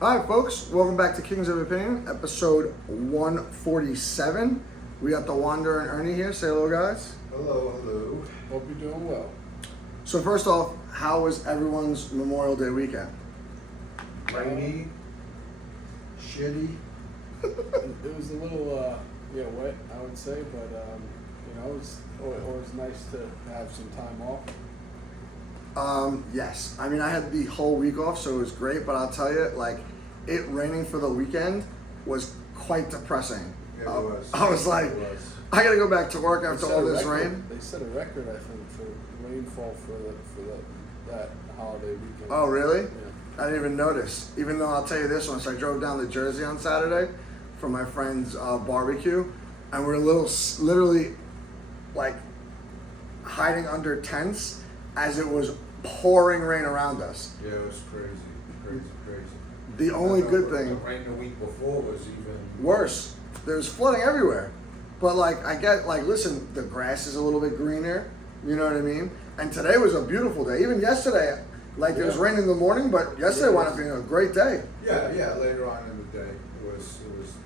All right, folks, welcome back to Kings of Opinion, episode 147. We got the Wanderer and Ernie here. Say hello, guys. Hello. Hope you're doing well. So first off, how was everyone's Memorial Day weekend? Rainy, shitty. It was a little, wet, I would say, but it was always nice to have some time off. Yes. I mean, I had the whole week off, so it was great, but I'll tell you, like, it raining for the weekend was quite depressing. It was. I was like, It was. I gotta go back to work after They set all a this record- rain. They set a record, I think, for rainfall for that holiday weekend. Oh, really? Yeah. I didn't even notice. Even though I'll tell you this one, so I drove down to Jersey on Saturday for my friend's barbecue, and we're literally like hiding under tents as it was pouring rain around us. Yeah, it was crazy. The only good The thing, rain the week before was even worse, there's flooding everywhere. But like, I get like, listen, the grass is a little bit greener, you know what I mean? And today was a beautiful day. Even yesterday, like there was Yeah. rain in the morning, but yesterday wound up being a great day. yeah. Later on in the day, it was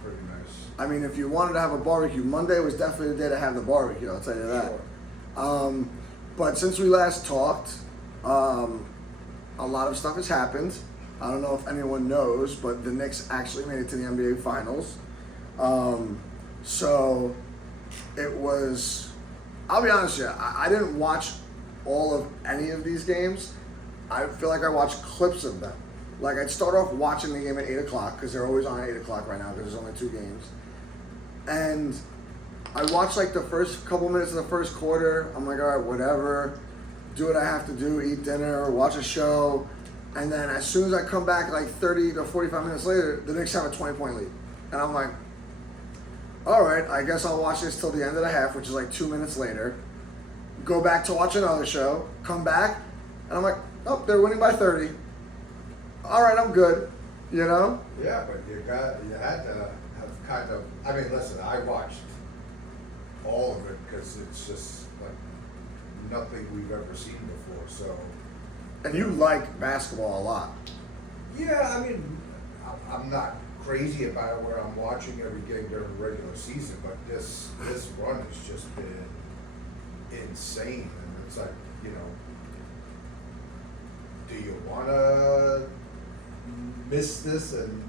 pretty nice. I mean, if you wanted to have a barbecue, Monday was definitely the day to have the barbecue, I'll tell you that. Sure. But since we last talked, a lot of stuff has happened. I don't know if anyone knows, but the Knicks actually made it to the NBA Finals. So it was, I'll be honest with you, I didn't watch all of any of these games. I feel like I watched clips of them. Like I'd start off watching the game at 8 o'clock, because they're always on at 8 o'clock right now, because there's only 2 games. And I watched like the first couple minutes of the first quarter. I'm like, all right, whatever. Do what I have to do, eat dinner, watch a show. And then as soon as I come back like 30 to 45 minutes later, the Knicks have a 20-point lead. And I'm like, all right, I guess I'll watch this till the end of the half, which is like 2 minutes later. Go back to watch another show, come back, and I'm like, oh, they're winning by 30. All right, I'm good, you know? Yeah, but you had to have kind of. I mean, listen, I watched all of it because it's just like nothing we've ever seen before. So And you like basketball a lot. yeah, I mean, I'm not crazy about it where I'm watching every game during the regular season, but this run has just been insane, and it's like, you know, do you want to miss this and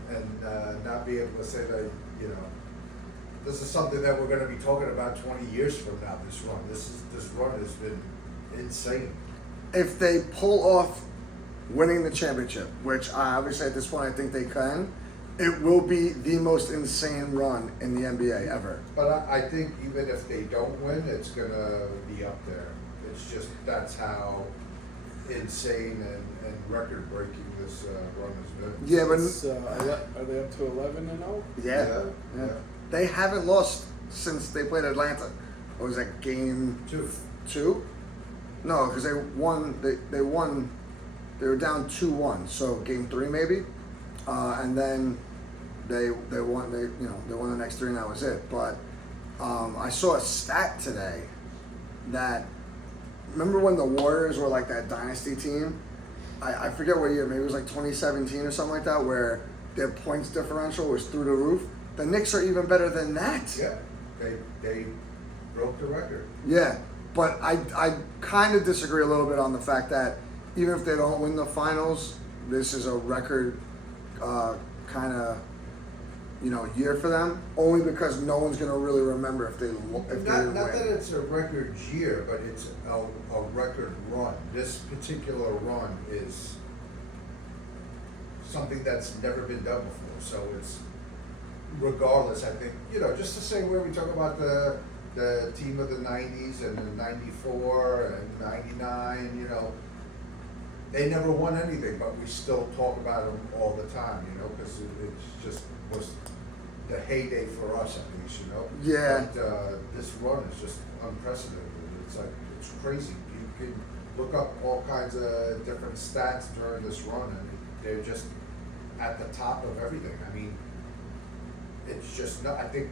not be able to say that, you know, this is something that we're going to be talking about 20 years from now, this run. This run has been insane. If they pull off winning the championship, which obviously at this point I think they can, it will be the most insane run in the NBA ever. But I think even if they don't win, it's going to be up there. It's just, that's how insane and record-breaking this run has been. Yeah, but Are they up to 11-0? yeah. Yeah. They haven't lost since they played Atlanta. Or was that game 2? No, because they won. They won. They were down 2-1. So game 3 maybe, and then they won. They won the next 3, and that was it. But I saw a stat today that, remember when the Warriors were like that dynasty team? I forget what year. Maybe it was like 2017 or something like that, where their points differential was through the roof. The Knicks are even better than that. Yeah, they broke the record. Yeah, but I kind of disagree a little bit on the fact that even if they don't win the finals, this is a record kind of year for them. Only because no one's gonna really remember if they Not win. that it's a record year, but it's a record run. This particular run is something that's never been done before. So it's, regardless, I think, just to say where we talk about the team of the 90s and the 94 and 99, they never won anything, but we still talk about them all the time, because it just was the heyday for us, at least, Yeah. But this run is just unprecedented. It's crazy. You can look up all kinds of different stats during this run, and they're just at the top of everything. I mean, it's just not, I think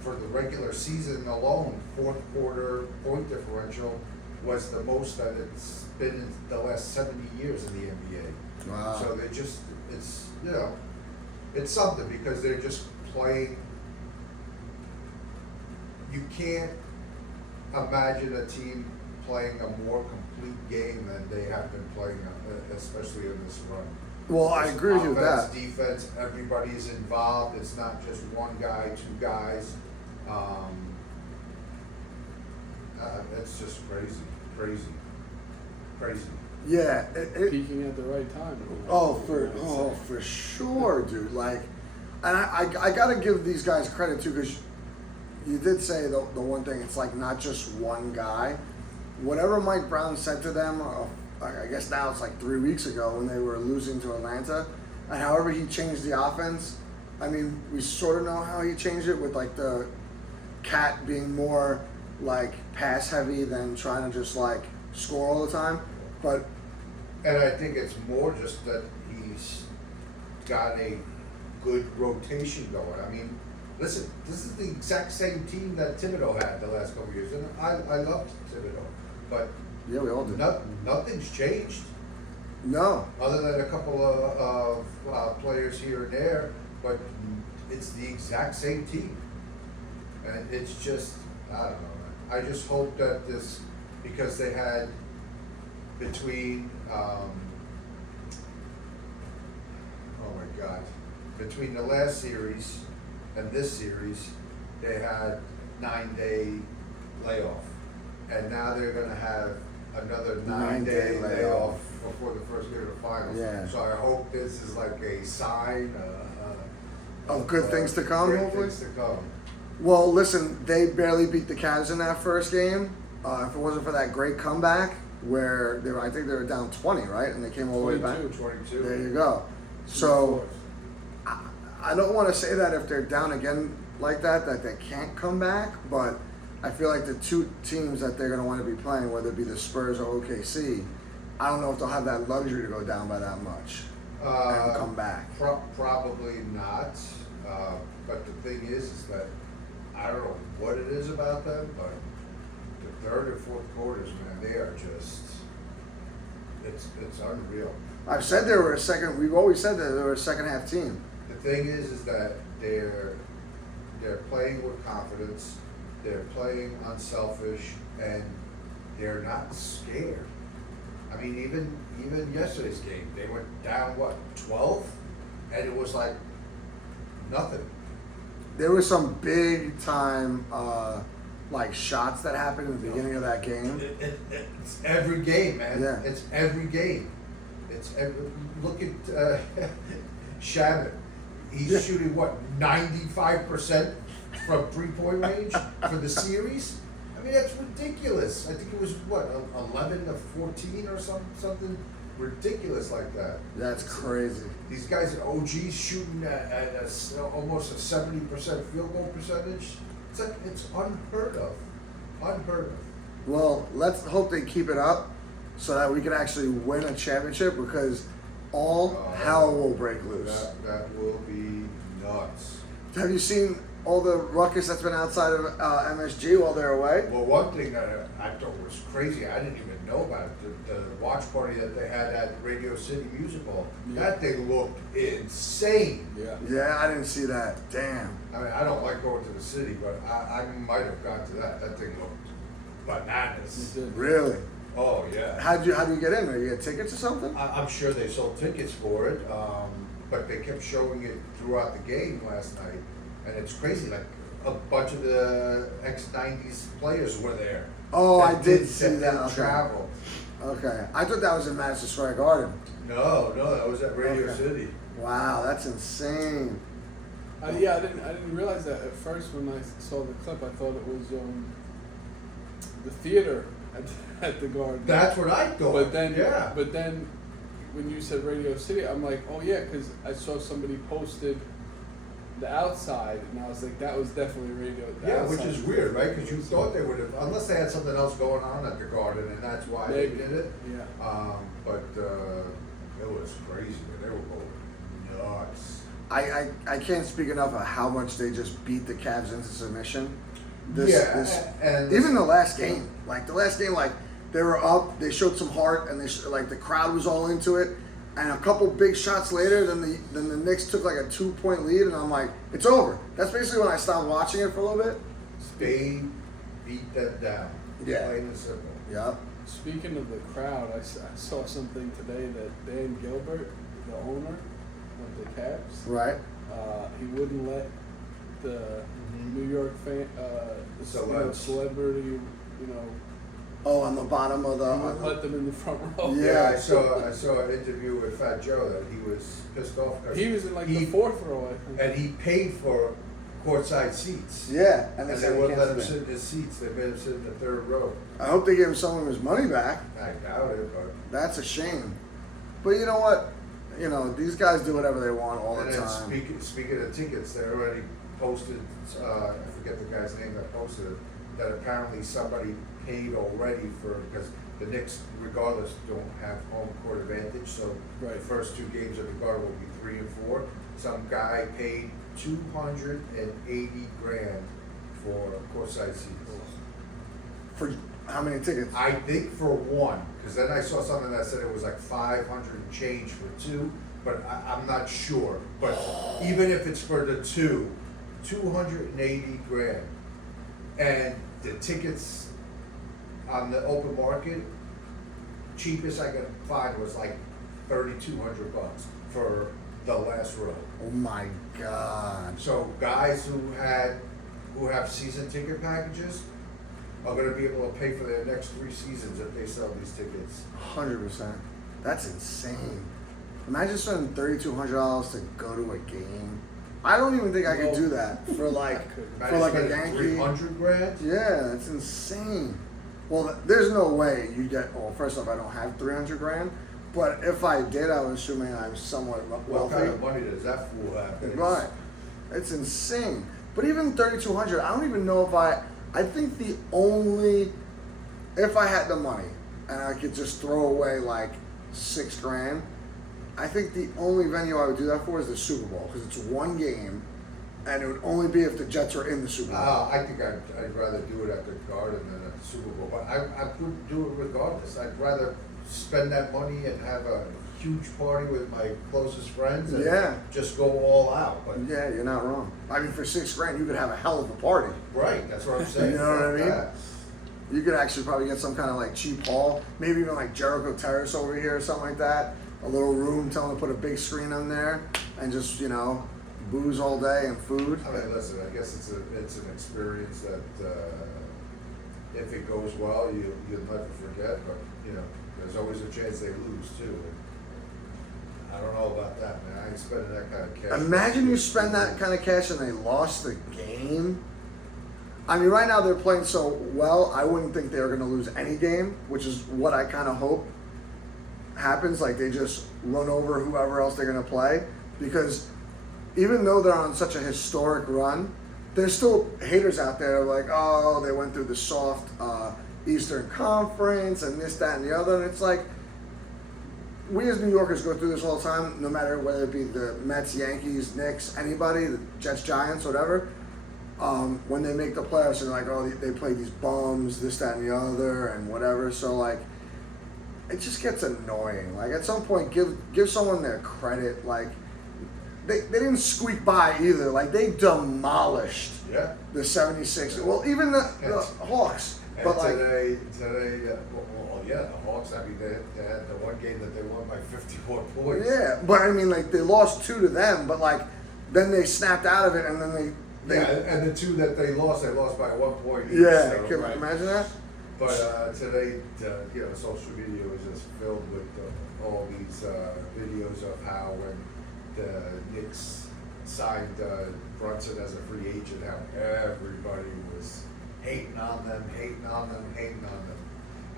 for the regular season alone, fourth quarter point differential was the most that it's been in the last 70 years in the NBA. Wow. So it's it's something because they're just playing. You can't imagine a team playing a more complete game than they have been playing, especially in this run. Well, I agree with you with Offense, that. defense, everybody's involved. It's not just one guy, two guys. It's just crazy. Yeah. Peaking at the right time. For sure, dude. Like, and I gotta give these guys credit too, because you did say the one thing. It's like not just one guy. Whatever Mike Brown said to them, I guess now it's like 3 weeks ago when they were losing to Atlanta, and however he changed the offense. I mean, we sort of know how he changed it with like the Cat being more like pass heavy than trying to just like score all the time, but. And I think it's more just that he's got a good rotation going. I mean, listen, this is the exact same team that Thibodeau had the last couple of years, and I loved Thibodeau, but Yeah, we all do. nothing's changed No. other than a couple of players here and there, but it's the exact same team, and it's just, I don't know. I just hope that this, because they had between between the last series and this series, they had 9-day layoff, and now they're going to have another 9-day layoff before the first game of the finals. Yeah. So I hope this is like a sign Of good things to come, great hopefully? things to come. Well, listen, they barely beat the Cavs in that first game. If it wasn't for that great comeback, where I think they were down 20, right, and they came all the way back. 22. There you go. So I don't want to say that if they're down again like that they can't come back, but I feel like the two teams that they're going to want to be playing, whether it be the Spurs or OKC, I don't know if they'll have that luxury to go down by that much and come back. Probably not. But the thing is that I don't know what it is about them, but the third and fourth quarters, man, they are just, it's unreal. I've said they were we've always said that they were a second half team. The thing is that they're playing with confidence, they're playing unselfish, and they're not scared. I mean, even yesterday's game, they went down 12, and it was like nothing. There was some big time like shots that happened in the beginning of that game. It's every game, man. Yeah. It's every game. Look at Shannon. He's shooting 95% from 3-point range for the series. I mean, that's ridiculous. I think it was 11 to 14 or something ridiculous like that. That's crazy. These guys at OG's shooting at almost a 70% field goal percentage. It's unheard of. Well, let's hope they keep it up so that we can actually win a championship, because all hell will break loose. That will be nuts. Have you seen all the ruckus that's been outside of MSG while they're away? Well, one thing that I thought was crazy, I didn't even know about it, the watch party that they had at Radio City Music Hall. Yeah. That thing looked insane. Yeah. Yeah, I didn't see that. Damn. I mean, I don't like going to the city, but I might have gone to that. That thing looked bananas. You did. Really? Oh, yeah. How do you get in there? You get tickets or something? I'm sure they sold tickets for it, but they kept showing it throughout the game last night. And it's crazy, like a bunch of the ex-90s players were there. Oh, that I did see didn't that. Okay. travel. Okay. I thought that was in Madison Square Garden. No, that was at Radio Okay. City. Wow, that's insane. Yeah, I didn't realize that at first when I saw the clip. I thought it was the theater at the Garden. That's what I thought. But then, yeah. But then, when you said Radio City, I'm like, oh yeah, because I saw somebody posted the outside, and I was like, that was definitely Radio. Yeah, which outside is weird, right? Because you thought they would have, unless they had something else going on at the Garden, and that's why Maybe. they did it. Yeah. But it was crazy. They were going nuts. I can't speak enough of how much they just beat the Cavs into submission. And Even the last game, like they were up, they showed some heart, and the crowd was all into it, and a couple big shots later, then the Knicks took like a 2-point lead, and I'm like, it's over. That's basically when I stopped watching it for a little bit. They beat them down. Yeah. Plain and simple. Yeah. Speaking of the crowd, I saw something today that Dan Gilbert, the owner of the Cavs, Right. he wouldn't let the New York celebrity, Oh, on the bottom of he wouldn't the. let them in the front row. Yeah. I saw an interview with Fat Joe that he was pissed off because He was in like the fourth row, I think. and he paid for courtside seats. Yeah, And they they said he wouldn't can't let him sit sit in his seats. They made him sit in the third row. there. I hope they gave him some of his money back. I doubt it, but. That's a shame. But you know what? These guys do whatever they want all And the then time. speaking of tickets, they already posted, I forget the guy's name that posted it, that apparently somebody paid already because the Knicks, regardless, don't have home court advantage, so Right. the first two games of the Garden will be 3 and 4. Some guy paid $280,000 for courtside seats. For how many tickets? I think for one, because then I saw something that said it was like 500 and change for two, but I'm not sure. But even if it's for the two, $280,000, and the tickets on the open market, cheapest I could find was like $3,200 for the last row. Oh my God. So guys who have season ticket packages are going to be able to pay for their next 3 seasons if they sell these tickets. 100%. That's insane. Imagine spending $3,200 to go to a game. I don't even think I could do that for like a Yankee. $300,000. Yeah, that's insane. Well, there's no way you get. Well, first off, I don't have $300,000, but if I did, I was assuming I'm somewhat What wealthy. kind of money does that fool have? Right. It's insane. But even $3,200, I don't even know if I think the only, if I had the money and I could just throw away like $6,000, I think the only venue I would do that for is the Super Bowl because it's one game, and it would only be if the Jets are in the Super Bowl. I think I'd rather do it at the Garden than at the Super Bowl. But I would do it regardless. I'd rather spend that money and have a huge party with my closest friends and just go all out. But Yeah, you're not wrong. I mean, for $6,000, you could have a hell of a party. right, that's what I'm saying. You know what I mean? Yeah. You could actually probably get some kind of like cheap hall, maybe even like Jericho Terrace over here or something like that. A little room, tell them to put a big screen on there and just, booze all day and food. I mean, listen, I guess it's an experience that if it goes well, you'll never forget. But there's always a chance they lose too. And I don't know about that, man. I ain't spending that kind of cash. Imagine you spend that kind of cash and they lost the game. I mean, right now they're playing so well, I wouldn't think they're going to lose any game, which is what I kind of hope happens. Like they just run over whoever else they're going to play, because even though they're on such a historic run, there's still haters out there like, oh, they went through the soft Eastern Conference and this, that, and the other. And it's like, we as New Yorkers go through this all the time, no matter whether it be the Mets, Yankees, Knicks, anybody, the Jets, Giants, whatever. When they make the playoffs, they're like, oh, they play these bums, this, that, and the other, and whatever. So, like, it just gets annoying. Like, at some point, give someone their credit. Like, they didn't squeak by either. Like, they demolished the 76. Well, even the Hawks. And But, like, today, the Hawks. I mean, they had the one game that they won by 54 points. yeah. But, I mean, like, they lost 2 to them, but, like, then they snapped out of it, and then they and the 2 that they lost by 1 point each. yeah, so. can you imagine that? But today, social media was just filled with all these videos of how when the Knicks signed Brunson as a free agent, how everybody was hating on them.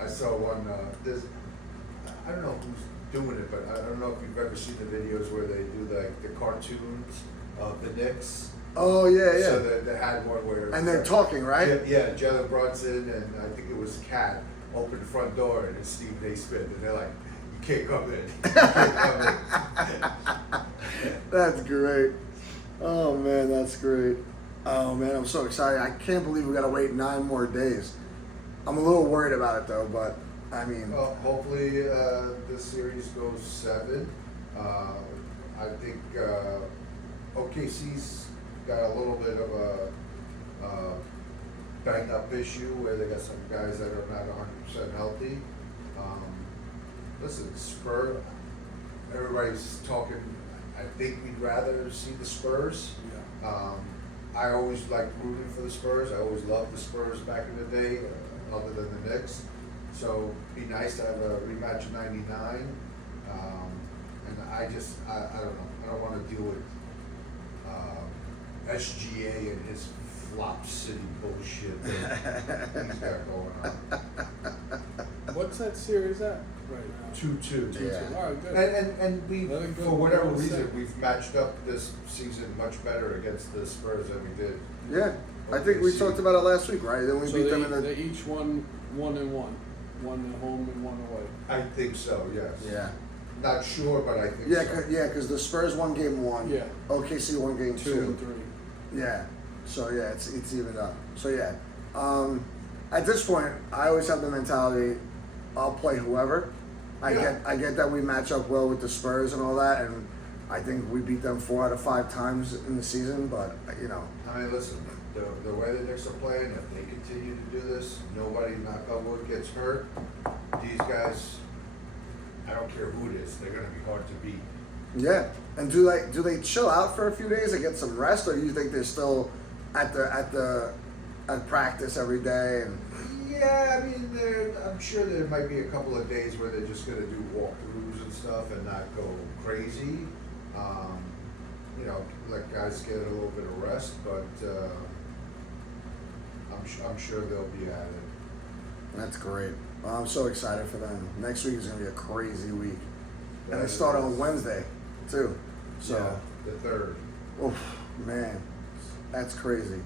I saw one. I don't know who's doing it, but I don't know if you've ever seen the videos where they do the cartoons of the Knicks. Oh, yeah. So they had one where. And they're talking, right? Yeah, Jalen Brunson and I think it was Kat opened the front door and it's Steve Naismith and they're like, you can't come in. You can't come in. That's great. Oh, man, that's great. Oh, man, I'm so excited. I can't believe we got to wait 9 more days. I'm a little worried about it, though, but, I mean. Well, hopefully this series goes 7 I think OKC's got a little bit of a banged up issue where they got some guys that are not 100% healthy. Listen, Spurs, everybody's talking, I think we'd rather see the Spurs. Yeah. I always liked rooting for the Spurs. I always loved the Spurs back in the day, other than the Knicks. So it'd be nice to have a rematch of '99. And I don't know. I don't want to deal with SGA and his flop city bullshit that he's got going on. What's that series at right now? 2-2. Yeah. All right, good. And we, Let it go for whatever for a reason, second. we've matched up this season much better against the Spurs than we did. Yeah, I think we talked about it last week, right? Then we So beat them in they the. each won 1-1, one at home and one away. I think so, yes. Yeah. Not sure, but I think Yeah, so. because the Spurs won game 1. Yeah. OKC won game 2 and 3. Yeah. So yeah, it's even up. So yeah. At this point, I always have the mentality, I'll play whoever. I get that we match up well with the Spurs and all that, and I think we beat them 4 out of 5 times in the season. But you know, I mean, listen, the way the Knicks are playing, if they continue to do this, nobody, knock on wood, gets hurt. These guys, I don't care who it is, they're going to be hard to beat. yeah. And do they chill out for a few days and get some rest, or do you think they're still at practice every day? And Yeah, I mean, I'm sure there might be a couple of days where they're just going to do walkthroughs and stuff and not go crazy. You know, let guys get a little bit of rest, but I'm sure they'll be at it. that's great. I'm so excited for them. Next week is going to be a crazy week, and That they start is- on Wednesday, too. So. Yeah, the third. Oof, man, that's crazy.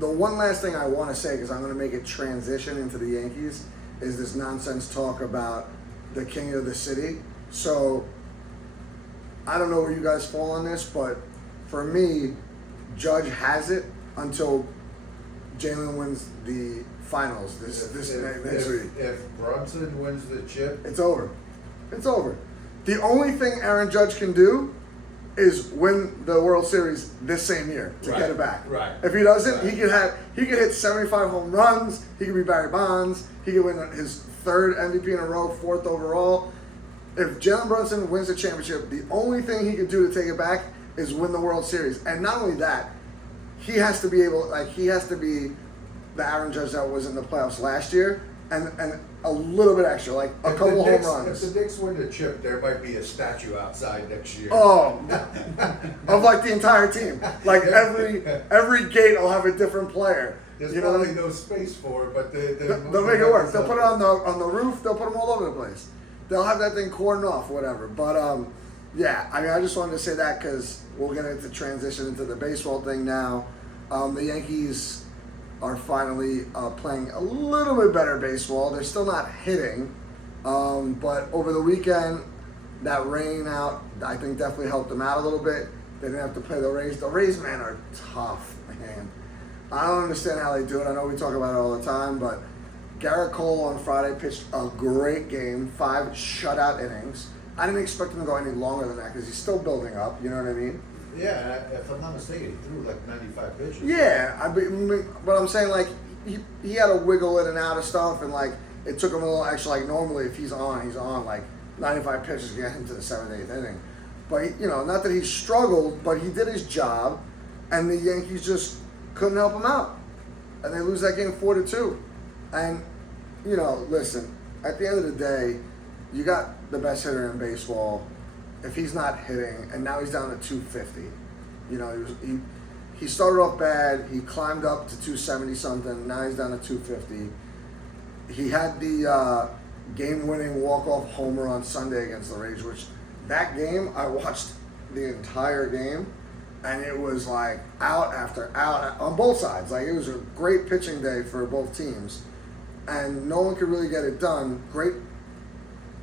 The one last thing I want to say, because I'm going to make it transition into the Yankees, is this nonsense talk about the king of the city. So, I don't know where you guys fall on this, but for me, Judge has it until Jalen wins the finals next week. If Brunson wins the chip, It's over. It's over. The only thing Aaron Judge can do is win the World Series this same year to get it back. Right. If he doesn't, Right. he could hit 75 home runs. He could be Barry Bonds. He could win his 3rd MVP in a row, 4th overall. If Jalen Brunson wins the championship, the only thing he could do to take it back is win the World Series. And not only that, he has to be the Aaron Judge that was in the playoffs last year, and a little bit extra, like a couple home runs. If the Knicks win the chip, there might be a statue outside next year. Oh, of like the entire team. Like every gate will have a different player. There's You know, probably no space for it, but they'll make it work. They'll put it on the roof. They'll put them all over the place. They'll have that thing cordoned off, whatever. But yeah. I mean, I just wanted to say that because we'll get into transition into the baseball thing now. The Yankees are finally playing a little bit better baseball. They're still not hitting, but over the weekend, that rain out, I think definitely helped them out a little bit. They didn't have to play the Rays. The Rays, man, are tough, man. I don't understand how they do it. I know we talk about it all the time, but Garrett Cole on Friday pitched a great game, 5 shutout innings. I didn't expect him to go any longer than that because he's still building up, you know what I mean? Yeah, if I'm not mistaken, he threw like 95 pitches. Yeah, but I'm saying, like, he had to wiggle in and out of stuff, and, like, it took him a little extra. Like, normally if he's on, like, 95 pitches to get him to the 7th, 8th inning. But, you know, not that he struggled, but he did his job, and the Yankees just couldn't help him out. And they lose that game 4-2. And, you know, listen, at the end of the day, you got the best hitter in baseball. If he's not hitting, and now he's down to 250, you know, he started off bad. He climbed up to 270 something. Now he's down to 250. He had the game-winning walk-off homer on Sunday against the Rays, which that game I watched the entire game, and it was like out after out on both sides. Like, it was a great pitching day for both teams, and no one could really get it done.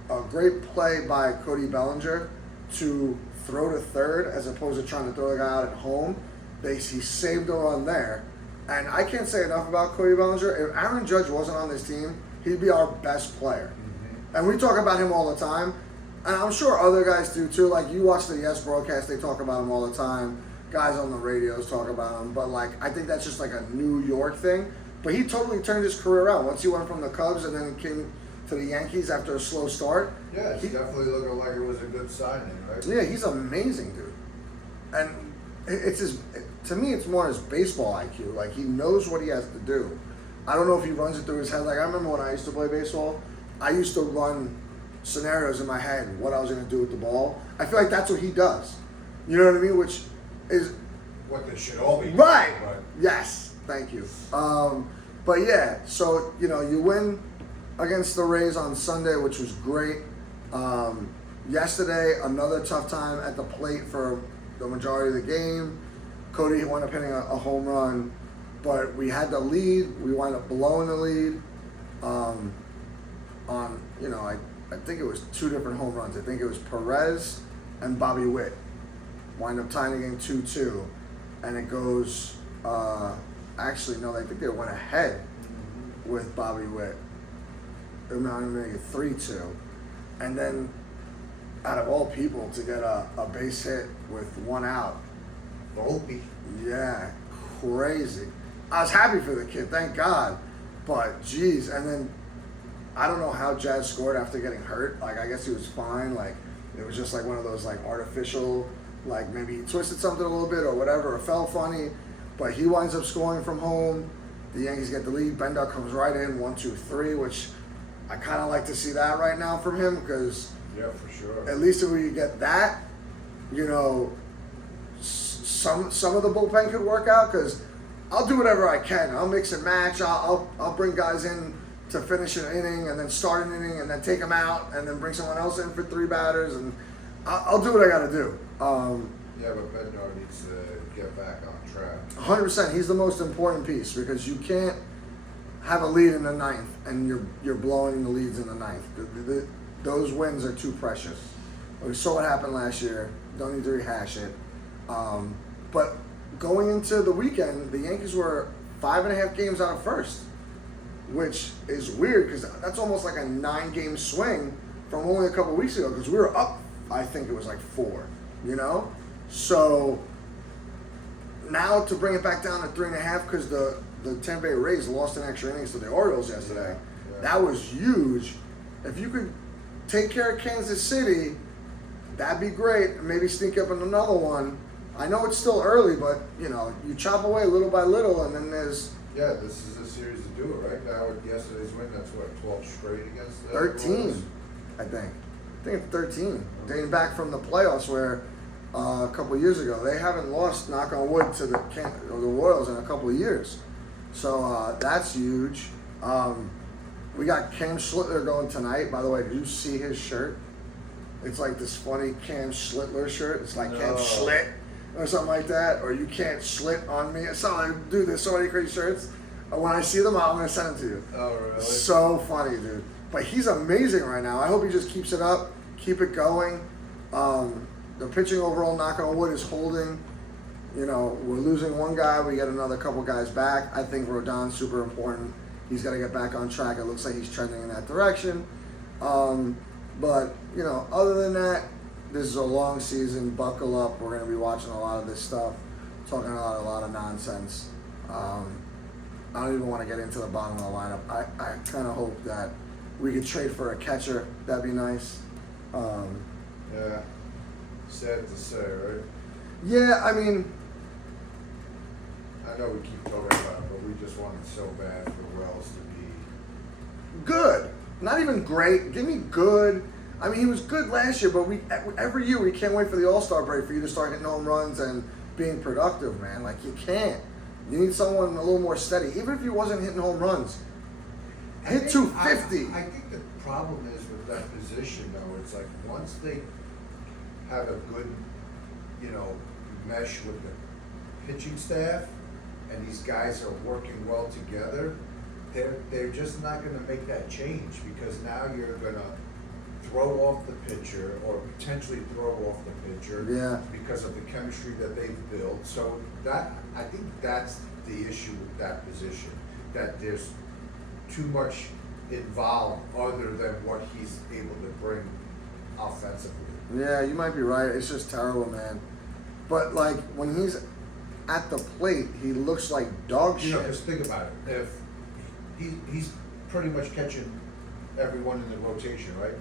A great play by Cody Bellinger to throw to third as opposed to trying to throw the guy out at home. He saved a run there. And I can't say enough about Cody Bellinger. If Aaron Judge wasn't on this team, he'd be our best player. Mm-hmm. And we talk about him all the time. And I'm sure other guys do too. Like you watch the Yes broadcast, they talk about him all the time. Guys on the radios talk about him. But like I think that's just like a New York thing. But he totally turned his career around. Once he went from the Cubs and then he came to the Yankees after a slow start. Yeah, it's definitely looking like it was a good signing, right? Yeah, he's amazing, dude. And it's his. To me, it's more his baseball IQ. Like he knows what he has to do. I don't know if he runs it through his head. Like I remember when I used to play baseball, I used to run scenarios in my head what I was going to do with the ball. I feel like that's what he does. You know what I mean? Which is what they should all be doing, right. but Yes, thank you. But yeah, so you win against the Rays on Sunday, which was great. Yesterday, another tough time at the plate for the majority of the game. Cody wound up hitting a home run, but we had the lead. We wound up blowing the lead. I think it was two different home runs. I think it was Perez and Bobby Witt. Wind up tying the game 2-2, and it goes. Actually, no, I think they went ahead with Bobby Witt. They might make it 3-2, and then out of all people to get a base hit with one out. Volpe. Yeah, crazy. I was happy for the kid, thank God. But geez, and then I don't know how Jazz scored after getting hurt. Like I guess he was fine. Like it was just like one of those like artificial, like maybe he twisted something a little bit or whatever. It felt funny, but he winds up scoring from home. The Yankees get the lead. Bender comes right in 1-2-3, which I kind of like to see that right now from him because Yeah, for sure. at least if we get that, some of the bullpen could work out because I'll do whatever I can. I'll mix and match. I'll bring guys in to finish an inning and then start an inning and then take them out and then bring someone else in for 3 batters and I'll do what I got to do. Yeah, but Bednar needs to get back on track. 100%. He's the most important piece because you can't have a lead in the 9th and you're blowing the leads in the 9th. Those wins are too precious. We saw what happened last year. Don't need to rehash it. But going into the weekend, the Yankees were 5.5 games out of first, which is weird because that's almost like a 9-game swing from only a couple weeks ago because we were up, I think it was like 4, So now to bring it back down to 3.5 because the Tampa Bay Rays lost in extra innings to the Orioles yesterday. Yeah. That was huge. If you could take care of Kansas City, that'd be great. Maybe sneak up in another one. I know it's still early, but you chop away little by little, and then there's Yeah, this is a series to do it, right? Now with yesterday's win, that's what, 12 straight against the 13, Royals? I think it's 13, dating back from the playoffs where a couple of years ago they haven't lost, knock on wood, to the Royals in a couple of years. So that's huge. We got Cam Schlittler going tonight. By the way, did you see his shirt? It's like this funny Cam Schlittler shirt. It's like Cam Schlitt or something like that. Or you can't schlit on me. It's something like, dude, there's so many crazy shirts. When I see them, I'm going to send them to you. Oh, really? So funny, dude. But he's amazing right now. I hope he just keeps it up, keep it going. The pitching overall, knock on wood, is holding. We're losing one guy. We get another couple guys back. I think Rodon's super important. He's got to get back on track. It looks like he's trending in that direction. But, other than that, this is a long season. Buckle up. We're going to be watching a lot of this stuff, talking about a lot of nonsense. I don't even want to get into the bottom of the lineup. I kind of hope that we could trade for a catcher. That'd be nice. Yeah. Sad to say, right? Yeah, I mean, I know we keep talking about it, but we just wanted so bad for Wells to be good. Not even great. Give me good. I mean, he was good last year, but every year we can't wait for the All-Star break for you to start hitting home runs and being productive, man. Like, you can't. You need someone a little more steady. Even if he wasn't hitting home runs, hit 250. I think the problem is with that position, though, it's like once they have a good, mesh with the pitching staff, and these guys are working well together, they're just not going to make that change because now you're going to throw off the pitcher or potentially throw off the pitcher because of the chemistry that they've built. So I think that's the issue with that position, that there's too much involved other than what he's able to bring offensively. Yeah, you might be right. It's just terrible, man. But like when he's at the plate, he looks like dog You know, shit. just think about it. If he's pretty much catching everyone in the rotation, right?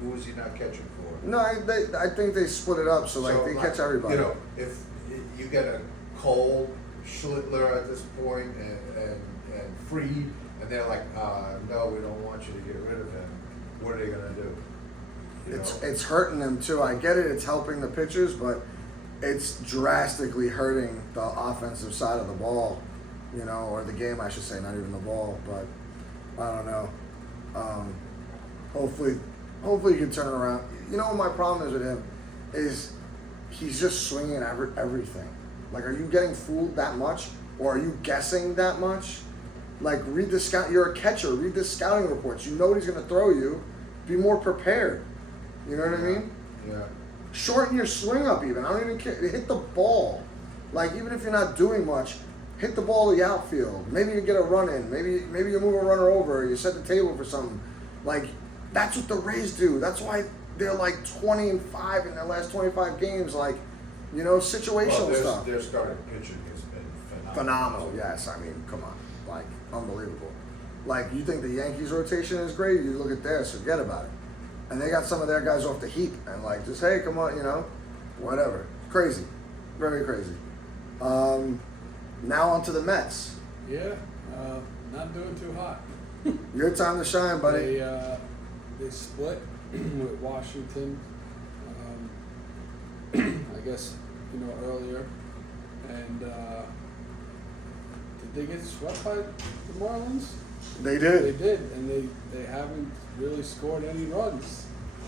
Who is he not catching for? No, I think they split it up so like they catch everybody. You know, if you get a Cole, Schlittler at this point, and Freed, and they're like, no, we don't want you to get rid of him. What are they gonna do? You know? It's hurting them too. I get it. It's helping the pitchers, but it's drastically hurting the offensive side of the ball, you know, or the game, I should say, not even the ball. But I don't know. Hopefully he can turn it around. You know what my problem is with him is he's just swinging at everything. Like, are you getting fooled that much, or are you guessing that much? Like, read the scout. You're a catcher. Read the scouting reports. You know what he's going to throw you. Be more prepared. You know what I mean? Yeah. Shorten your swing up even. I don't even care. Hit the ball. Like, even if you're not doing much, hit the ball to the outfield. Maybe you get a run in. Maybe you move a runner over. Or you set the table for something. Like, that's what the Rays do. That's why they're like 20-5 in their last 25 games. Like, you know, situational stuff. Their starting pitching has been phenomenal. Phenomenal, yes. I mean, come on. Like, unbelievable. Like, you think the Yankees rotation is great? You look at theirs, forget about it. And they got some of their guys off the heap and like, just, hey, come on, you know, whatever. Crazy. Very crazy. Now on to the Mets. Yeah, not doing too hot. Your time to shine, buddy. They split with Washington. I guess earlier, and did they get swept by the Marlins? They did. They did, and they haven't really scored any runs,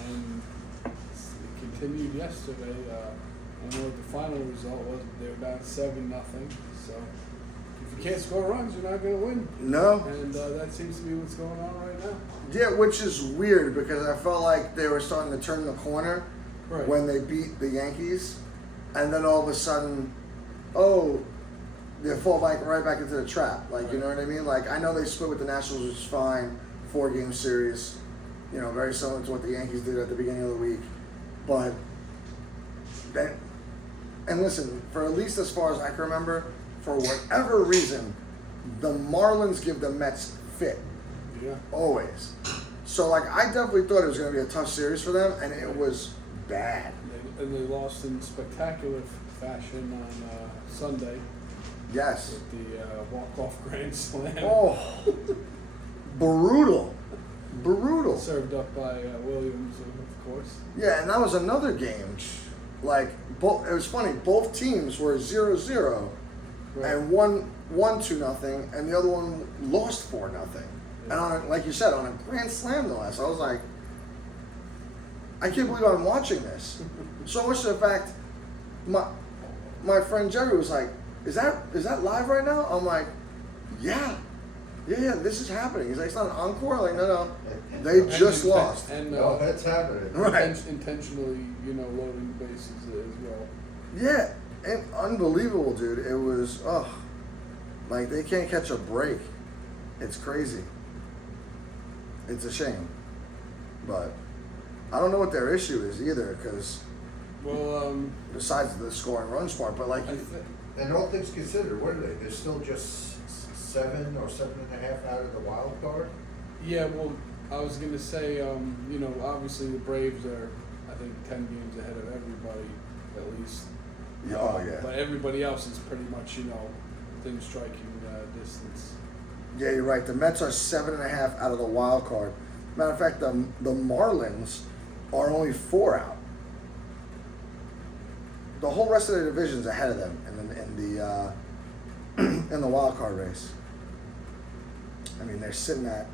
and it continued yesterday. I don't know what the final result was, but they were down 7-0. So if you can't score runs, you're not going to win. No. And that seems to be what's going on right now. Yeah, which is weird because I felt like they were starting to turn the corner Right. when they beat the Yankees, and then all of a sudden, they fall right back into the trap. Like, you know what I mean? Like, I know they split with the Nationals, which is fine, 4-game series, very similar to what the Yankees did at the beginning of the week. But then, and listen, for at least as far as I can remember, for whatever reason, the Marlins give the Mets fit. Yeah. Always. So, like, I definitely thought it was going to be a tough series for them, and it was bad. And they lost in spectacular fashion on Sunday Yes. with the walk-off grand slam. Oh, brutal. Brutal. Served up by Williams, of course. Yeah, and that was another game. Like, it was funny. Both teams were 0-0, Right. and one won 2-0, and the other one lost 4-0. And like you said, on a grand slam no less. I was like, I can't believe I'm watching this. So much to the fact, my friend Jerry was like, "Is that live right now?" I'm like, "Yeah, this is happening." He's like, "It's not an encore." I'm like, no, they just lost. And No, that's happening. Right. intentionally, loading the bases as well. Yeah, and unbelievable, dude. It was like they can't catch a break. It's crazy. It's a shame, but I don't know what their issue is either. Because besides the scoring runs part, but like, And all things considered, what are they? They're still just 7 or 7.5 out of the wild card? Yeah, well, I was going to say, obviously the Braves are, I think, 10 games ahead of everybody, at least. yeah. But everybody else is pretty much, within striking distance. Yeah, you're right. The Mets are 7.5 out of the wild card. Matter of fact, the Marlins are only 4 out. The whole rest of the division's ahead of them in the wild card race. I mean, they're sitting at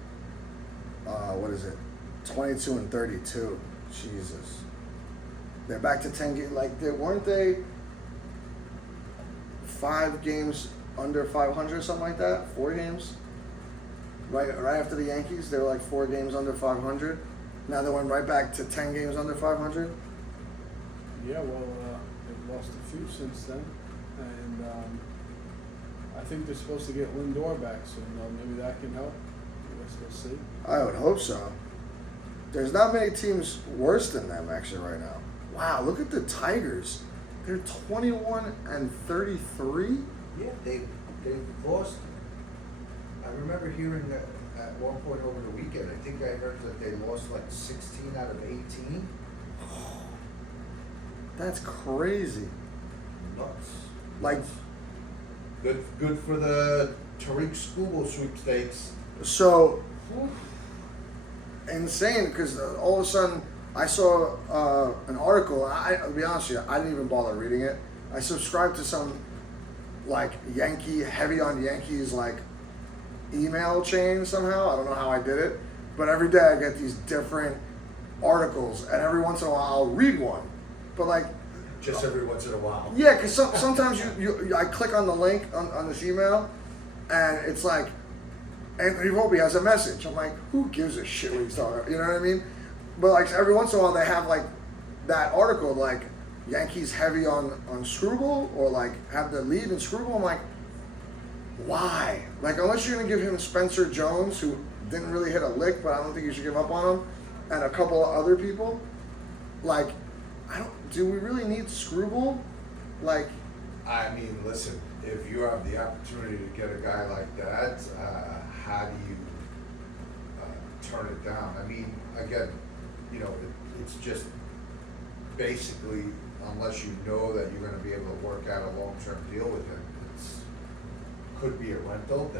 22-32. Jesus, they're back to 10 games. Like, weren't they 5 games under 500 or something like that? 4 games. Right after the Yankees, they were like 4 games under 500. Now they went right back to 10 games under 500. Yeah, well, they've lost a few since then, and I think they're supposed to get Lindor back soon. Maybe that can help. I guess we'll see. I would hope so. There's not many teams worse than them actually right now. Wow, look at the Tigers. They're 21-33. Yeah, they've lost. I remember hearing that at one point over the weekend. I think I heard that they lost like 16 out of 18. That's crazy. Nuts. Like, Good for the Tariq Skubal sweepstakes. so insane because all of a sudden I saw an article. I'll be honest with you, I didn't even bother reading it. I subscribed to some like heavy on Yankees like email chain somehow. I don't know how I did it, but every day I get these different articles, and every once in a while I'll read one. But like, Just every once in a while. yeah, because sometimes I click on the link on this email, and it's like Anthony Volpe has a message. I'm like, who gives a shit what he's talking about? You know what I mean? But like every once in a while they have like that article like Yankees heavy on Screwball, or like have the lead in Screwball. I'm like, why? Like, unless you're gonna give him Spencer Jones, who didn't really hit a lick, but I don't think you should give up on him, and a couple of other people. Like, do we really need Screwball? Like, I mean, listen, if you have the opportunity to get a guy like that, how do you turn it down? I mean, again, it's just basically, unless you know that you're going to be able to work out a long-term deal with him, could be a rental.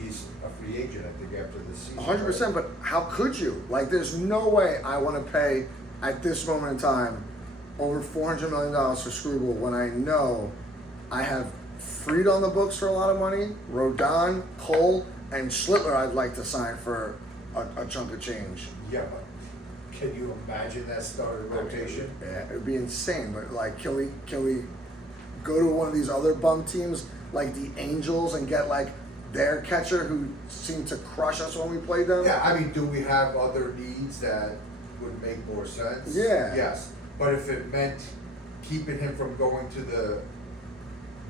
He's a free agent, I think, after this season. 100%. But how could you? Like, there's no way I want to pay at this moment in time over $400 million for Screwball when I know I have Fried on the books for a lot of money, Rodon, Cole, and Schlittler I'd like to sign for a chunk of change. Yeah, but can you imagine that starting rotation? Yeah, it would be insane. But like, can we go to one of these other bum teams like the Angels and get like their catcher who seemed to crush us when we played them? Yeah, I mean, do we have other needs that would make more sense? Yeah. Yes, but if it meant keeping him from going to the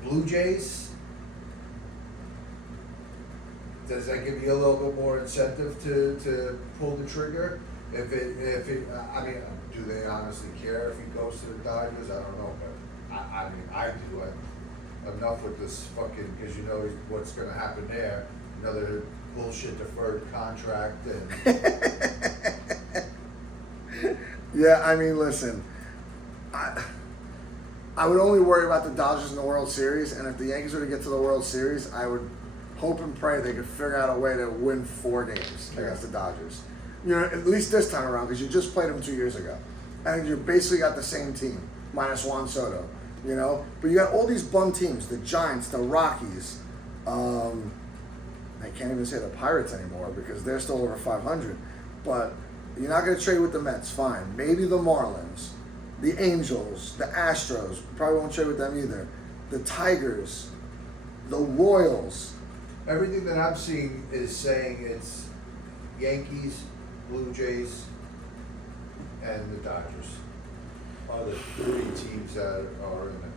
Blue Jays, does that give you a little bit more incentive to pull the trigger? If it, I mean, do they honestly care if he goes to the Dodgers? I don't know, but I mean, I do. Enough with this fucking, because you know what's going to happen there. Another bullshit deferred contract and. Yeah, I mean, listen, I would only worry about the Dodgers in the World Series, and if the Yankees were to get to the World Series, I would hope and pray they could figure out a way to win 4 games against the Dodgers. At least this time around, because you just played them 2 years ago. And you basically got the same team, minus Juan Soto, But you got all these bum teams, the Giants, the Rockies. I can't even say the Pirates anymore because they're still over 500. But you're not going to trade with the Mets, fine. Maybe the Marlins, the Angels, the Astros, probably won't trade with them either. The Tigers, the Royals. Everything that I'm seeing is saying it's Yankees, Blue Jays, and the Dodgers are the 3 teams that are in it.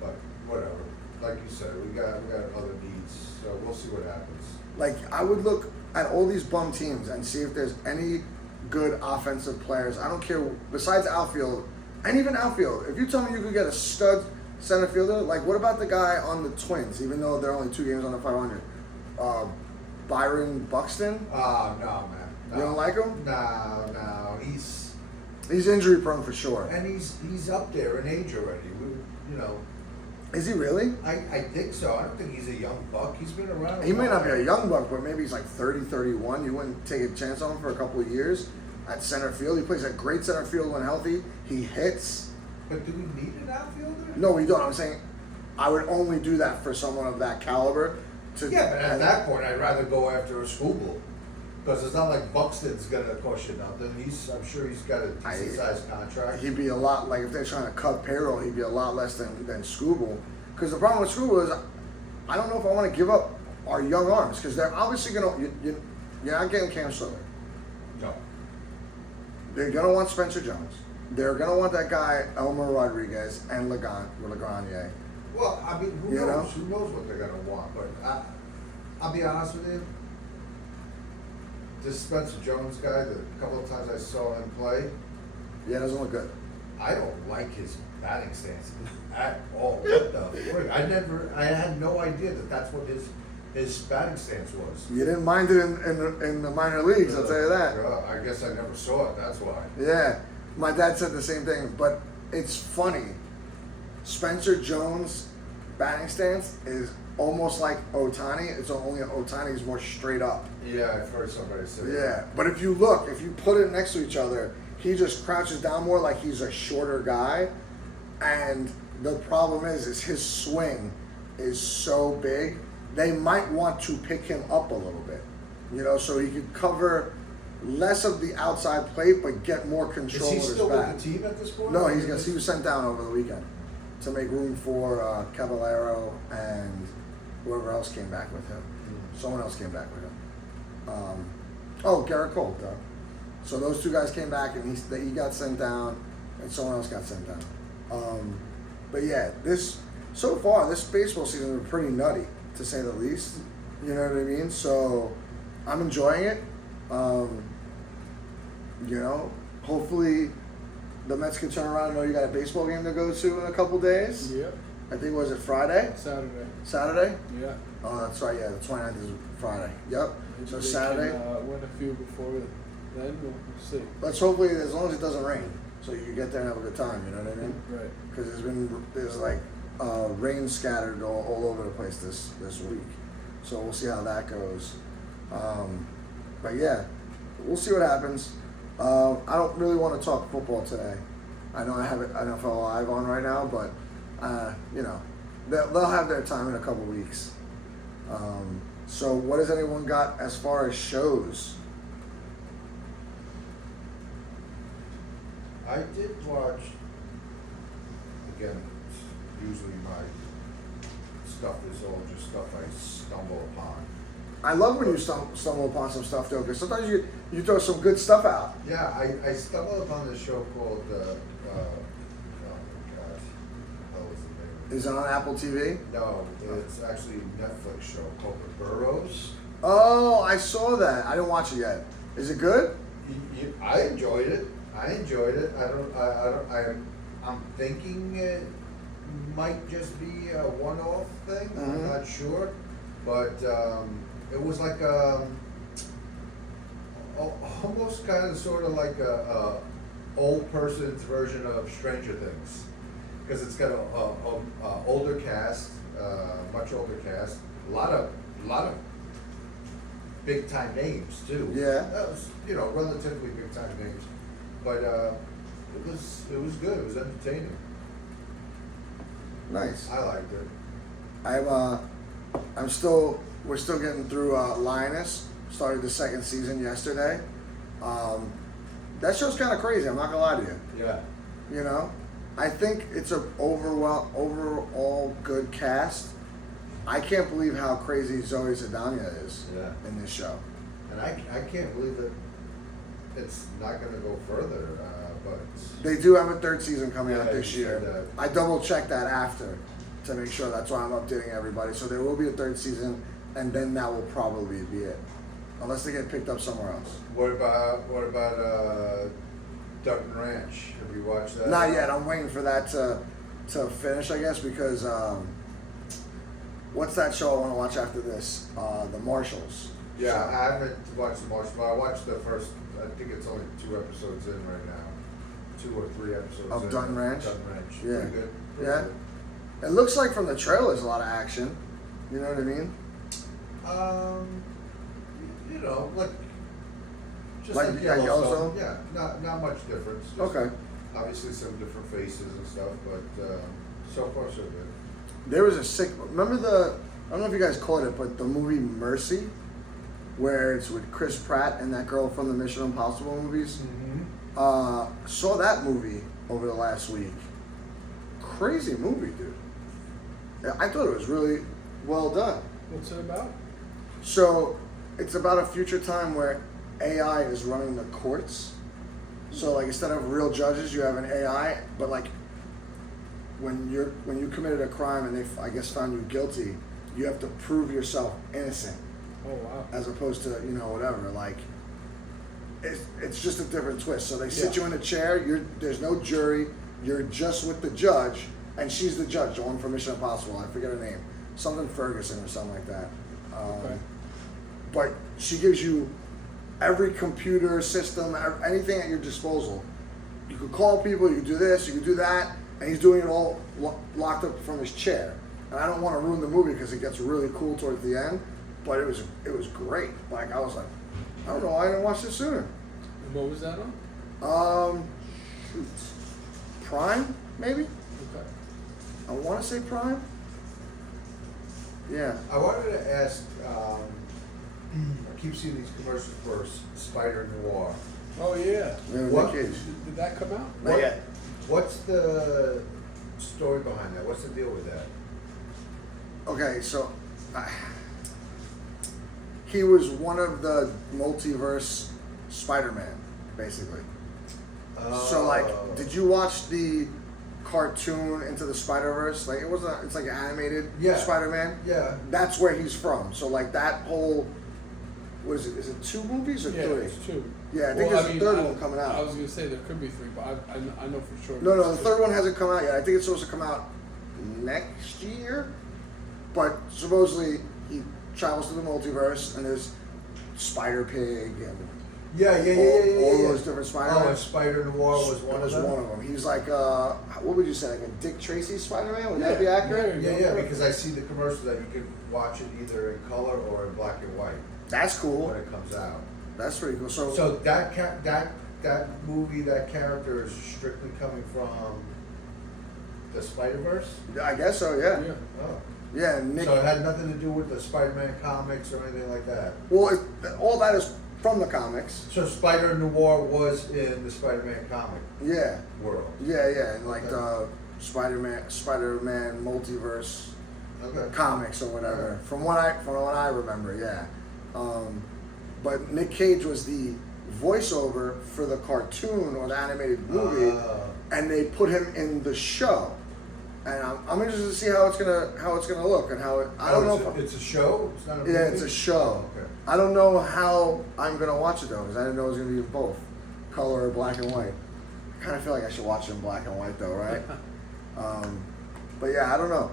But whatever. Like you said, we got other needs, so we'll see what happens. Like, I would look at all these bum teams and see if there's any good offensive players. I don't care, besides outfield, and even outfield. If you tell me you could get a stud center fielder, like, what about the guy on the Twins, even though they're only 2 games under 500? Byron Buxton? No, man. No. You don't like him? No. He's injury prone for sure. And he's up there in age already. Is he really? I think so. I don't think he's a young buck. He's been around. He may not be a young buck, but maybe he's like 30, 31. You wouldn't take a chance on him for a couple of years at center field. He plays a great center field when healthy. He hits. But do we need an outfielder? No, we don't. I'm saying I would only do that for someone of that caliber. Yeah, but at that point, I'd rather go after a Scooble. Because it's not like Buxton's going to cost you nothing. I'm sure he's got a decent-sized contract. He'd be a lot, like if they're trying to cut payroll, he'd be a lot less than Scooble. Because the problem with Scooble is, I don't know if I want to give up our young arms. Because they're obviously going to, you're not getting Cam Schlittler. No. They're going to want Spencer Jones. They're going to want that guy, Elmer Rodriguez, and Lagrange. Well, I mean, who knows? Who knows what they're going to want? But I'll be honest with you. this Spencer Jones guy, the couple of times I saw him play, Yeah, it doesn't look good. I don't like his batting stance at all. What the frick? I had no idea that that's what his batting stance was. You didn't mind it in the minor leagues, I'll tell you that. I guess I never saw it, that's why. Yeah, my dad said the same thing, but it's funny. Spencer Jones' batting stance is almost like Ohtani. It's only Ohtani's more straight up. Yeah, I've heard somebody say that. Yeah, but if you look, if you put it next to each other, he just crouches down more like he's a shorter guy. And the problem is his swing is so big, they might want to pick him up a little bit, so he could cover less of the outside plate, but get more control Is he of his still bat. with the team at this point? No, he was sent down over the weekend to make room for Caballero and whoever else came back with him. Someone else came back with him. Garrett Cole, duh. So those two guys came back, and he got sent down, and someone else got sent down. But yeah, so far this baseball season has been pretty nutty, to say the least. You know what I mean? So I'm enjoying it. Hopefully the Mets can turn around. I know you got a baseball game to go to in a couple days. Yep. I think, was it Friday? Saturday. Yeah. Oh, that's right. Yeah, the 29th is Friday. Yep. Maybe So they Saturday. Can, win a few before then. We'll see. Let's hopefully, as long as it doesn't rain, so you can get there and have a good time. You know what I mean? Right. Because there's like rain scattered all over the place this week. So we'll see how that goes. But yeah, we'll see what happens. I don't really want to talk football today. I know I have NFL Live on right now, but they'll have their time in a couple weeks. So what has anyone got as far as shows? I did watch, again, usually my stuff is all just stuff I stumble upon. I love when you stumble upon some stuff though, because sometimes you throw some good stuff out. Yeah, I stumbled upon this show called, oh my gosh, what was the name? Is it on Apple TV? No, it's actually a Netflix show called The Boroughs. Oh, I saw that. I didn't watch it yet. Is it good? I enjoyed it. I'm thinking it might just be a one-off thing. Mm-hmm. I'm not sure, but it was like almost kind of sort of like a old person's version of Stranger Things, because it's got a older cast, much older cast, a lot of big time names too. Yeah. That was relatively big time names, but it was good. It was entertaining. Nice. I liked it. We're still getting through Lioness. Started the second season yesterday. That show's kind of crazy. I'm not gonna lie to you. Yeah. I think it's an overall good cast. I can't believe how crazy Zoe Saldana is in this show. And I can't believe that it's not going to go further, but They do have a third season coming out Yeah, this you said year. that. I double checked that after to make sure. That's why I'm updating everybody. So there will be a third season, and then that will probably be it, unless they get picked up somewhere else. what about Dutton Ranch? Have you watched that? Not yet. I'm waiting for that to finish, I guess, because what's that show I want to watch after this? The Marshalls. Yeah, So- I haven't watched the Martian, but I watched the first. I think it's only 2 episodes in right now, 2 or 3 episodes Of in. Dutton Ranch? Dutton Ranch. Yeah. Pretty good. Pretty Yeah? good. It looks like from the trailers a lot of action. You know what I mean? Like just Like like Yellowstone? Yellowstone. Yeah, not much difference. Just Okay. Obviously, some different faces and stuff, but so far so good. There was a sick. Remember I don't know if you guys caught it, but the movie Mercy, where it's with Chris Pratt and that girl from the Mission Impossible movies. Mm-hmm. Saw that movie over the last week. Crazy movie, dude. I thought it was really well done. What's it about? So it's about a future time where AI is running the courts. So like instead of real judges, you have an AI, but like when you committed a crime and they found you guilty, you have to prove yourself innocent Oh wow. as opposed to whatever. Like it's just a different twist. So they sit Yeah. you in a chair. There's no jury. You're just with the judge, and she's the judge, the one from Mission Impossible. I forget her name, something Ferguson or something like that. Okay. But she gives you every computer system, anything at your disposal. You could call people. You could do this. You could do that, and he's doing it all locked up from his chair. And I don't want to ruin the movie because it gets really cool towards the end. But it was great. Like I was like, I don't know why I didn't watch this sooner. What was that on? Shoot. Prime, maybe? Okay. I want to say Prime. Yeah. I wanted to ask, I keep seeing these commercials for Spider Noir. Oh yeah. Yeah, What? Nick Cage. Did that come out? Not yet. What's the story behind that? What's the deal with that? Okay, so he was one of the multiverse Spider-Man, basically. So like, did you watch the cartoon Into the Spider-Verse? Like it's like an animated Yeah. Spider-Man. Yeah. That's where he's from. So like that whole, what is it? Is it 2 movies or Yeah, 3? it's 2. Yeah, I think Well, there's a third one coming out. I was gonna say there could be 3, but I know for sure. No, there's the 2. third one hasn't come out yet. I think it's supposed to come out next year. But supposedly he travels to the multiverse and there's Spider Pig and Yeah. all those different Spider-Man. Oh, and Spider Noir was one of them? one of them. He's like, what would you say, like a Dick Tracy Spider-Man? Would that be Yeah, accurate? Yeah, because I see the commercial that you can watch it either in color or in black and white That's cool. when it comes out. That's pretty cool. So, So that movie, that character is strictly coming from the Spider-Verse? I guess so, yeah. Yeah. Oh. Yeah, Nick. So it had nothing to do with the Spider-Man comics or anything like that? Well, all that is from the comics. So Spider Noir was in the Spider-Man comic Yeah. world? Yeah, and like Okay. the Spider-Man multiverse Okay. comics or whatever. From what I remember, yeah. But Nick Cage was the voiceover for the cartoon or the animated movie, and they put him in the show. And I'm interested to see how it's gonna look and how I don't know. It's a show? It's not a movie? Yeah, it's a show. Oh, okay. I don't know how I'm gonna watch it though, because I didn't know it was gonna be in both color or black and white. I kind of feel like I should watch it in black and white though, right? But yeah, I don't know.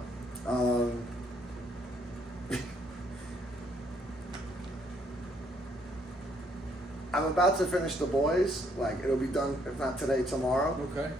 I'm about to finish The Boys. Like it'll be done, if not today, tomorrow. Okay.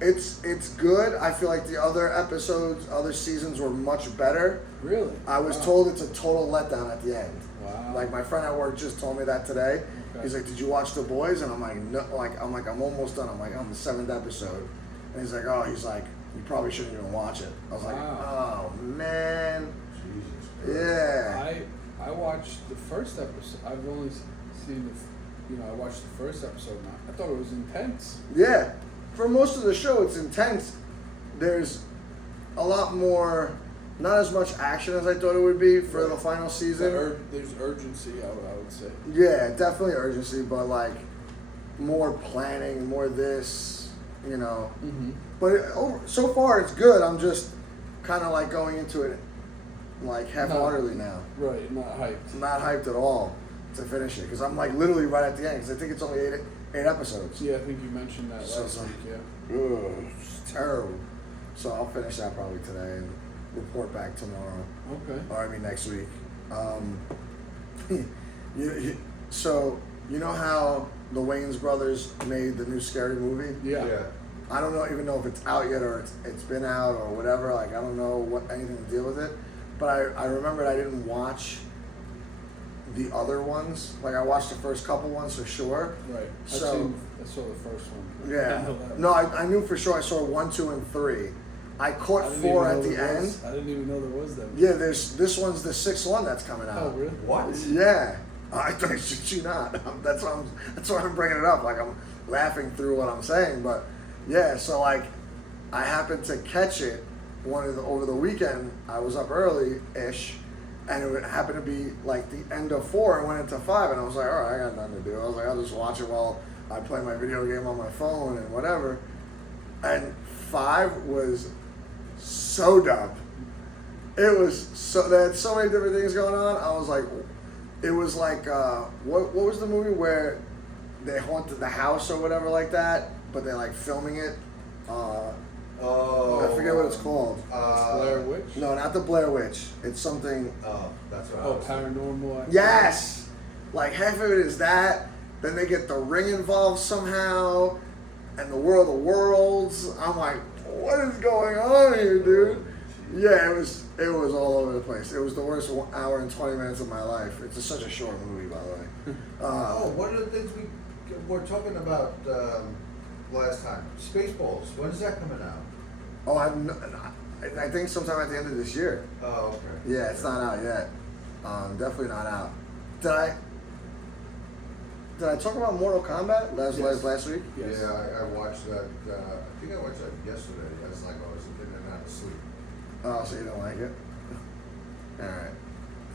It's good. I feel like the other episodes, other seasons were much better. Really? I was Wow. told it's a total letdown at the end. Wow. Like my friend at work just told me that today. Okay. He's like, "Did you watch The Boys?" And I'm like, "No." I'm almost done. I'm like, on the 7th episode. And he's like, "Oh," he's like, "You probably shouldn't even watch it." I was like, Wow. "Oh man." Jesus Christ. Yeah. I watched the first episode. I've only seen I watched the first episode now. I thought it was intense. Yeah. For most of the show, it's intense. There's a lot more, not as much action as I thought it would be for the final season. There's urgency, I would say. Yeah, definitely urgency, but like more planning, more this, Mm-hmm. But so far it's good. I'm just kind of like going into it like half-heartedly now. Right, not hyped. Not hyped at all to finish it because I'm like literally right at the end because I think it's only eight episodes. Yeah, I think you mentioned that So last it's week, like, yeah. ugh, it's terrible. So I'll finish that probably today and report back tomorrow. Okay. Or I mean next week. So you know how the Wayans brothers made the new Scary Movie? Yeah. I don't even know if it's out yet or it's been out or whatever. Like I don't know anything to deal with it. But I remembered I didn't watch the other ones. Like I watched the first couple ones for sure. Right. I So- saw the first one. Yeah. I know that. No, I knew for sure I saw 1, 2, and 3. I caught I didn't 4 even at know the there end. was- I didn't even know there was them. Yeah, this one's the 6th one that's coming out. Oh, really? What? Yeah. I thought you not. That's why I'm bringing it up. Like I'm laughing through what I'm saying, but yeah. So like, I happened to catch it over the weekend. I was up early-ish, and it happened to be like the end of 4 and went into 5, and I was like, all right, I got nothing to do. I was like, I'll just watch it while I play my video game on my phone and whatever. And 5 was so dumb. It was so, they had so many different things going on. I was like, It was like what was the movie where they haunted the house or whatever like that, but they're like filming it. I forget what it's called. Blair Witch? No, not the Blair Witch. It's something. Oh, that's right. Oh, paranormal activity. Yes, like half of it is that. Then they get the ring involved somehow, and the World of Worlds. I'm like, what is going on here, dude? Yeah, it was all over the place. It was the worst 1 hour and 20 minutes of my life. It's such a short movie, by the way. One of the things we were talking about last time, Spaceballs. When is that coming out? Oh, I think sometime at the end of this year. Oh, okay. Yeah, it's not out yet. Definitely not out. Did I talk about Mortal Kombat last week? Yes. Yeah, I watched that. I think I watched that yesterday. As like I was in and out of sleep. Oh, so you don't like it? All right.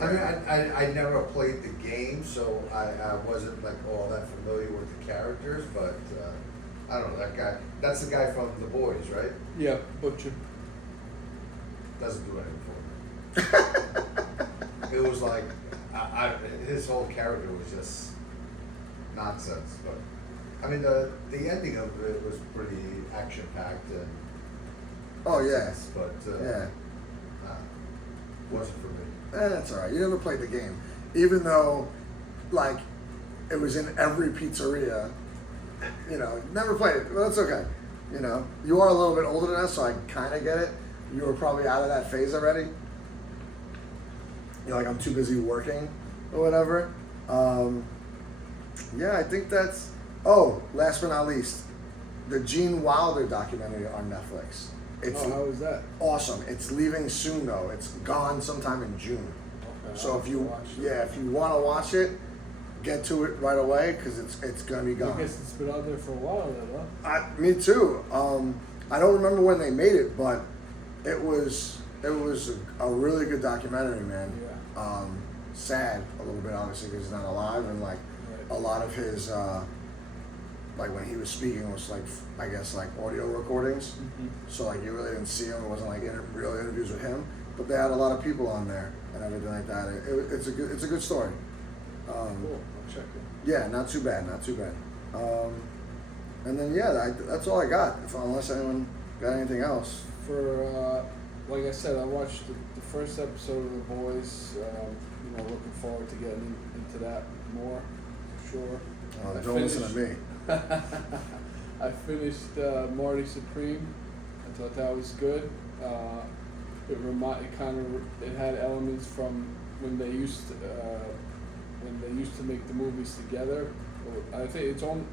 I mean, I never played the game, so I wasn't like all that familiar with the characters. But I don't know that guy. That's the guy from The Boys, right? Yeah, Butcher. Doesn't do anything for me. It was like his whole character was just nonsense. But I mean, the ending of it was pretty action packed and. Oh yeah. But Yeah. Wasn't for me. That's all right. You never played the game, even though, like, it was in every pizzeria. You know, never played it. Well, that's okay. You know, you are a little bit older than us, so I kind of get it. You were probably out of that phase already. You're like, I'm too busy working or whatever. Yeah, I think that's. Oh, last but not least, the Gene Wilder documentary on Netflix. It's How was that? awesome. It's leaving soon though. It's gone sometime in June. Okay, So I'll if you watch it. if you want to watch it, get to it right away because it's gonna be I gone. guess it's been out there for a while then, huh? Me too. I don't remember when they made it, but it was a really good documentary, man. Yeah. Sad a little bit obviously because he's not alive, and like Right. a lot of his like when he was speaking was like I guess like audio recordings. Mm-hmm. So like you really didn't see him. It wasn't like real interviews with him, but they had a lot of people on there and everything like that. It's a good story. Cool. I'll check it. Yeah, not too bad. And then that's all I got. Unless anyone got anything else. For like I said, I watched the first episode of The Boys. Looking forward to getting into that more, for sure. Don't listen to me. I finished Marty Supreme. I thought that was good. It had elements from when they used to make the movies together. I think it's only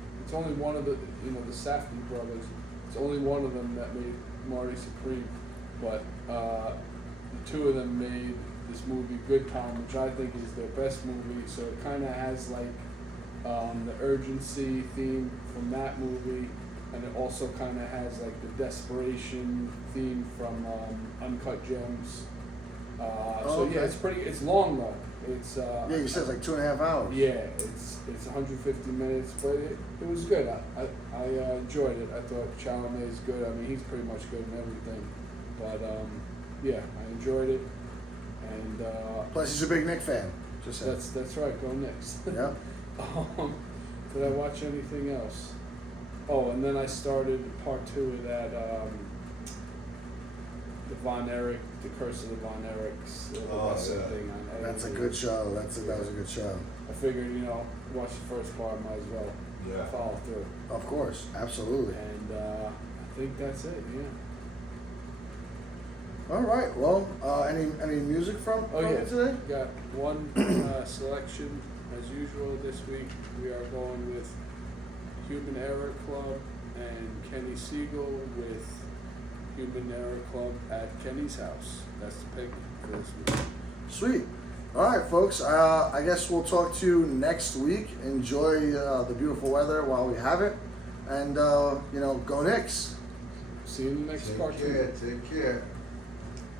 one of the the Safdie brothers. It's only one of them that made Marty Supreme, but the two of them made this movie Good Time, which I think is their best movie. So it kind of has like the urgency theme from that movie, and it also kind of has like the desperation theme from Uncut Gems. Okay. It's long though. It's Yeah, you said it's like 2.5 hours. yeah, it's 150 minutes, but it was good. I enjoyed it. I thought Chalamet is good. I mean, he's pretty much good in everything, but yeah, I enjoyed it, and Plus, he's a big Knicks fan. Just saying. that's right. Go Knicks. Yeah. Did I watch anything else? Oh, and then I started part 2 of that, the Von Erich, the Curse of the Von Erichs, the wrestling yeah. thing. That's a good show. That was a good show. I figured, watch the first part, might as well follow through. Of course, absolutely. And I think that's it. Yeah. All right. Well, any music from yeah. today? Got one selection as usual this week. We are going with Human Error Club and Kenny Siegel with Human Error Club at Kenny's house. That's the pick for this week. Sweet. All right, folks. I guess we'll talk to you next week. Enjoy the beautiful weather while we have it, and go Knicks. See you in the next Take cartoon. care. Take care.